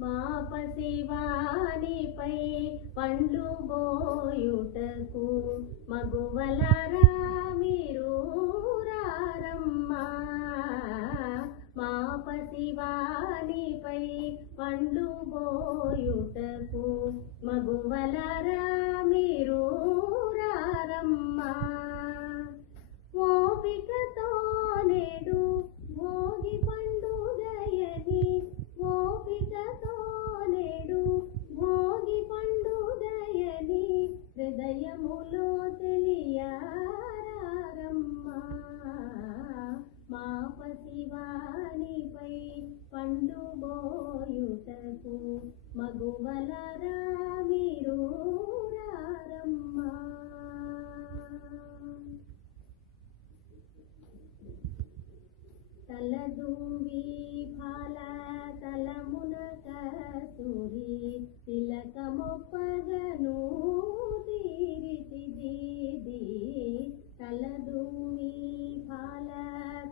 మా పసివానిపై పండ్లు బోయుటకు మగువలరా మీరు రారమ్మా. మా పసివానిపై పండ్లు బోయుటకు మగువలరా మీరు రారమ్మా. ఓపికతో నేడు భోగి పండుగయని, ఓపికతో నేడు భోగి పండుగయని హృదయములో తెలియారమ్మా. మా పసివానిపై పండ్లు బోయుటకు మగువలరా మీరు రారమ్మా. తలదూవి ఫాల తలమున కస్తూరి తిలకమొప్పగను తీరితిది. తలదూవి ఫాల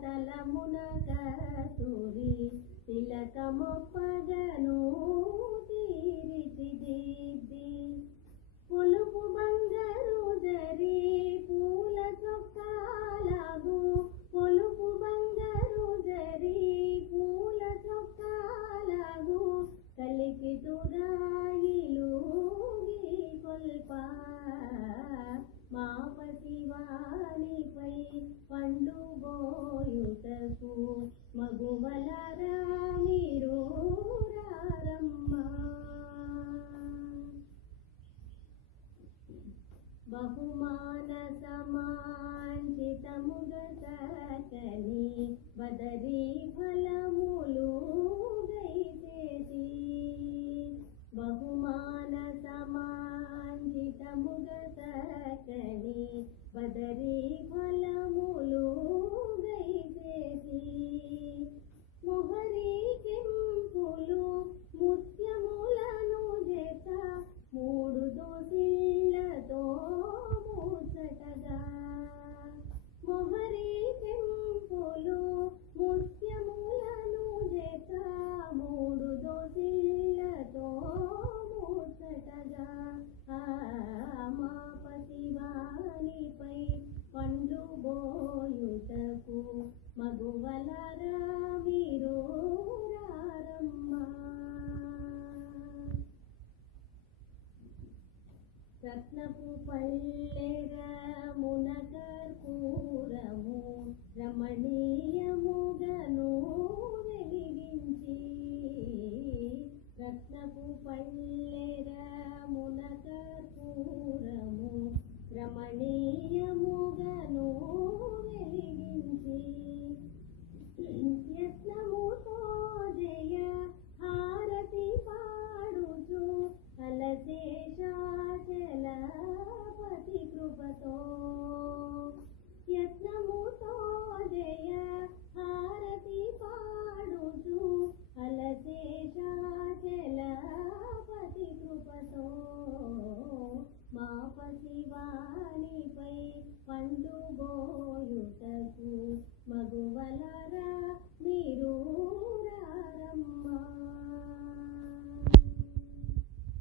తలమున కస్తూరి తిలకమొప్పగను తీరితిది. పులుపు బంగారు జరి పూల చొక్కాలాగు, పులుపు బంగారు జరి పూల చొక్కాలాగు కలికి తురాయిలుగి కొల్ప. మా పసివానిపై పండ్లు బోయుటకు మగువలరా మీరు రారమ్మా. బహుమాన సమాంచితముగ సకని బదరీ ఫలములు దయచేసి. బహుమాన సమాంచితముగ సకని బదరీ ఫలములు దయచేసి. మొహరీ కెంపులు ముత్యములను జత మూడు దోసిళ్లతో ముచ్చటగా. మొహరీ కెంపులు ముత్యములను జత మూడు దోసిళ్లతో ముచ్చటగా. మా పసివానిపై పండ్లు బోయుటకు మగువలరా మీరు రారమ్మా. రత్నపు పల్లెర మునకర్పూరము రమణీయముగను వెలిగించి. రత్నపు పల్లెర మునకర్పూరము రమణీయముగను వెలిగించి. యత్నముతో జయ హారతి పాడుచు అలశేషాచలపతి కృపతో. యత్నముతో జయ హారతి పాడుచు అలశేషాచలపతి కృపతో. మా పసివానిపై పండ్లు బోయుటకు మగువలరా మీరు రారమ్మా.